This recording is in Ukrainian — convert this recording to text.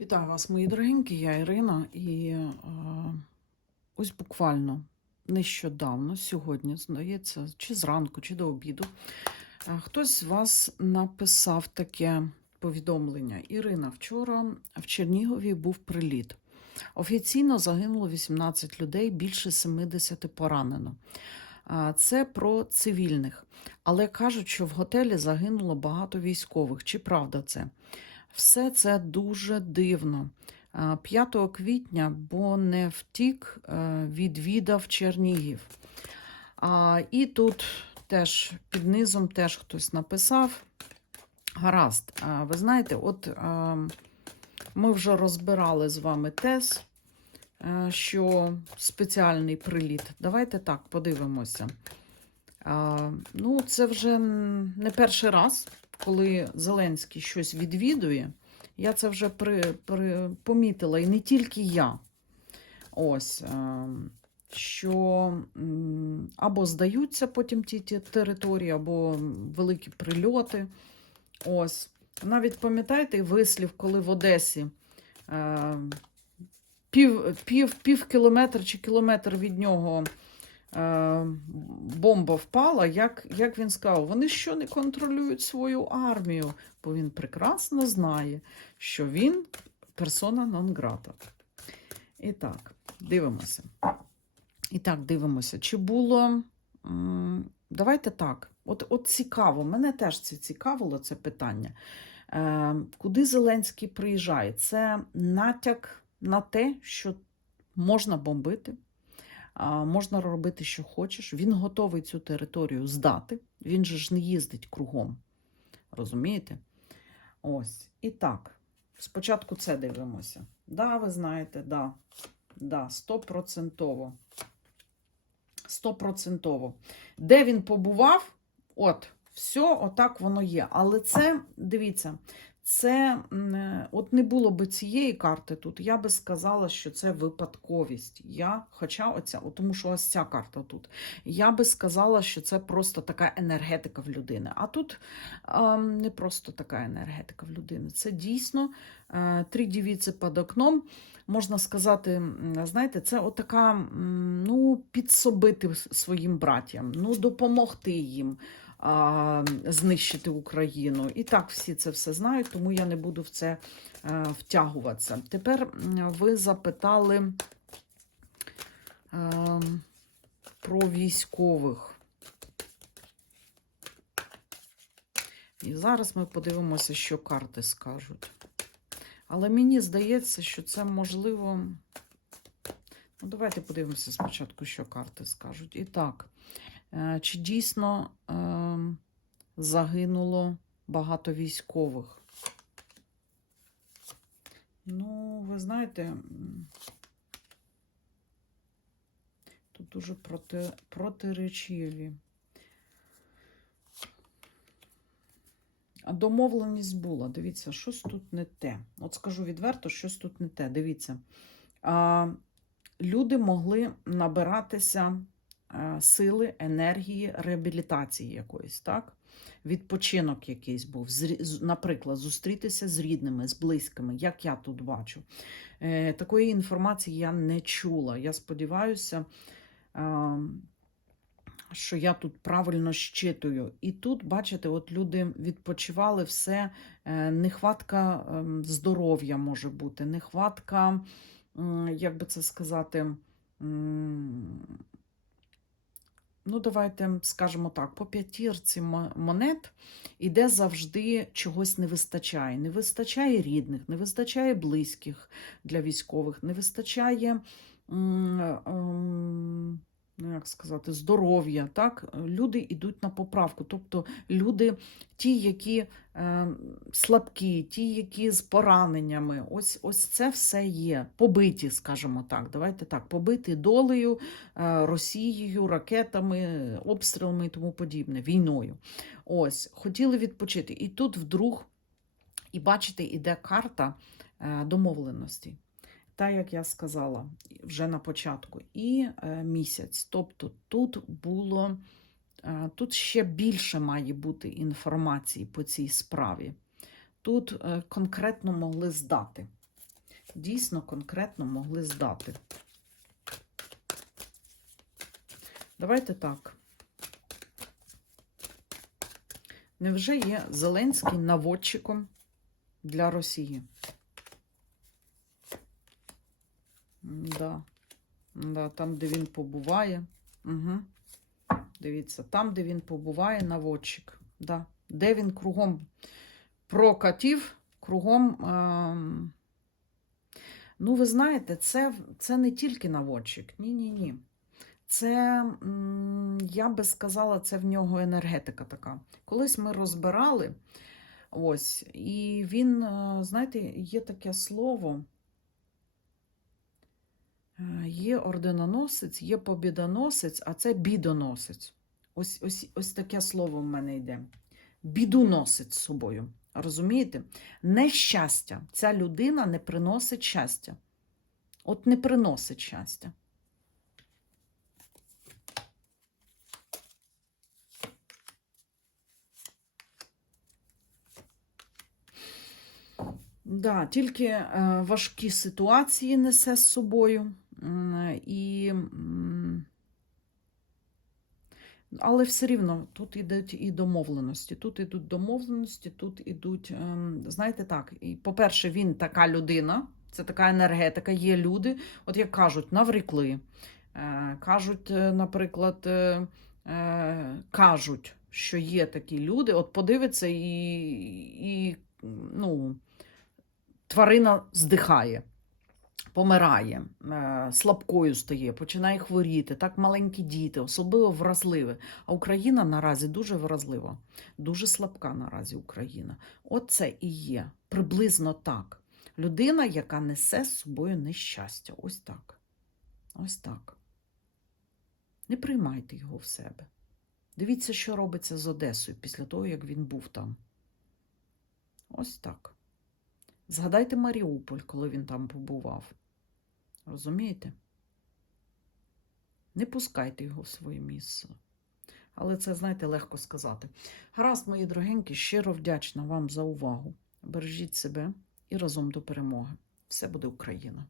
Вітаю вас, мої дорогенькі, я Ірина, і е, ось буквально нещодавно, сьогодні, здається, чи зранку, чи до обіду, е, хтось з вас написав таке повідомлення. Ірина, вчора в Чернігові був приліт. Офіційно загинуло 18 людей, більше 70 поранено. Це про цивільних. Але кажуть, що в готелі загинуло багато військових. Чи правда це? Все це дуже дивно. 5 квітня, бо не втік, е, відвідав Чернігів. І тут теж під низом теж хтось написав. Гаразд, ви знаєте, от ми вже розбирали з вами тез, е, що спеціальний приліт. Давайте так подивимося. Ну, це вже не перший раз, коли Зеленський щось відвідує. Я це вже при, при, помітила, і не тільки я. Ось, е, що або здаються потім ті, ті території, або великі прильоти. Ось. Навіть пам'ятаєте вислів, коли в Одесі е, пів, пів, пів кілометра чи кілометр від нього бомба впала, як, як він сказав, вони що не контролюють свою армію, бо він прекрасно знає, що він персона нон-грата. І так, дивимося. І так, дивимося, чи було. Давайте так. От, от цікаво, мене теж це цікавило, це питання. Е, куди Зеленський приїжджає? Це натяк на те, що можна бомбити, можна робити, що хочеш. Він готовий цю територію здати. Він же ж не їздить кругом. Розумієте? Ось. І так, спочатку це дивимося. Да, ви знаєте, да. Да, стопроцентово. Стопроцентово. Де він побував, от, все, отак воно є. Але це, дивіться, це е, от не було би цієї карти тут, я би сказала, що це випадковість. Я, хоча оця, тому що ось ця карта тут, я би сказала, що це просто така енергетика в людини. А тут ем, не просто така енергетика в людини. Це дійсно е, три дівіці під окном. Можна сказати, знаєте, це отака, ну, підсобити своїм братям, ну, допомогти їм знищити Україну. І так всі це все знають, тому я не буду в це е, втягуватися. Тепер ви запитали е, про військових. І зараз ми подивимося, що карти скажуть. Але мені здається, що це можливо. Ну, давайте подивимося спочатку, що карти скажуть. І так, чи дійсно е, загинуло багато військових? Ну, ви знаєте, тут дуже проти, протиречиві. Домовленість була. Дивіться, щось тут не те. От скажу відверто, щось тут не те. Дивіться. Люди могли набиратися е, сили, енергії, реабілітації якоїсь, так? Відпочинок якийсь був, наприклад, зустрітися з рідними, з близькими, як я тут бачу. Е, такої інформації я не чула. Я сподіваюся, е, що я тут правильно щитую. І тут, бачите, от люди відпочивали все, е, нехватка ем, здоров'я може бути, нехватка, як би це сказати, ну, давайте скажемо так, по п'ятірці мо- монет іде завжди чогось не вистачає. Не вистачає рідних, не вистачає близьких для військових, не вистачає. м, ем, ну, як сказати, здоров'я, так? Люди йдуть на поправку. Тобто люди, ті, які е, слабкі, ті, які з пораненнями, ось, ось це все є. Побиті, скажімо так. Давайте так, побиті долею, е, Росією, ракетами, обстрілами і тому подібне, війною. Ось, хотіли відпочити. І тут вдруг, і бачите, іде карта е, домовленості та, як я сказала вже на початку, і е, місяць. Тобто тут було, е, тут ще більше має бути інформації по цій справі. Тут е, конкретно могли здати. дійсно конкретно могли здати. Давайте так. Невже є Зеленський наводчиком для Росії? Да. Да, там, де він побуває. Угу. Дивіться, там, де він побуває, наводчик. Да. Де він кругом прокатів, кругом. Ем... Ну, ви знаєте, це, це не тільки наводчик. Ні-ні-ні. Це, я би сказала, це в нього енергетика така. Колись ми розбирали, ось, і він, е, знаєте, є таке слово. Е, Є орденоносець, є побідоносець, а це бідоносець. Ось, ось, ось таке слово в мене йде. Біду носить з собою. Розумієте? Нещастя. Ця людина не приносить щастя. От не приносить щастя. Да, тільки е, важкі ситуації несе з собою. І, але все рівно тут ідуть і домовленості. Тут ідуть домовленості, тут ідуть, ем, знаєте так, і, по-перше, він така людина, це така енергетика, є люди, от як кажуть, наврікли. Е, Кажуть, е, наприклад, е, кажуть, що є такі люди, от подивиться і, і ну, тварина здихає, помирає, е, слабкою стає, починає хворіти, так маленькі діти, особливо вразливі. А Україна наразі дуже вразлива, дуже слабка наразі Україна. Оце і є приблизно так. Людина, яка несе з собою нещастя. Ось так. Ось так. Не приймайте його в себе. Дивіться, що робиться з Одесою після того, як він був там. Ось так. Згадайте Маріуполь, коли він там побував. Розумієте? Не пускайте його в своє місце. Але це, знаєте, легко сказати. Гаразд, мої дорогенькі, щиро вдячна вам за увагу. Бережіть себе і разом до перемоги. Все буде Україна!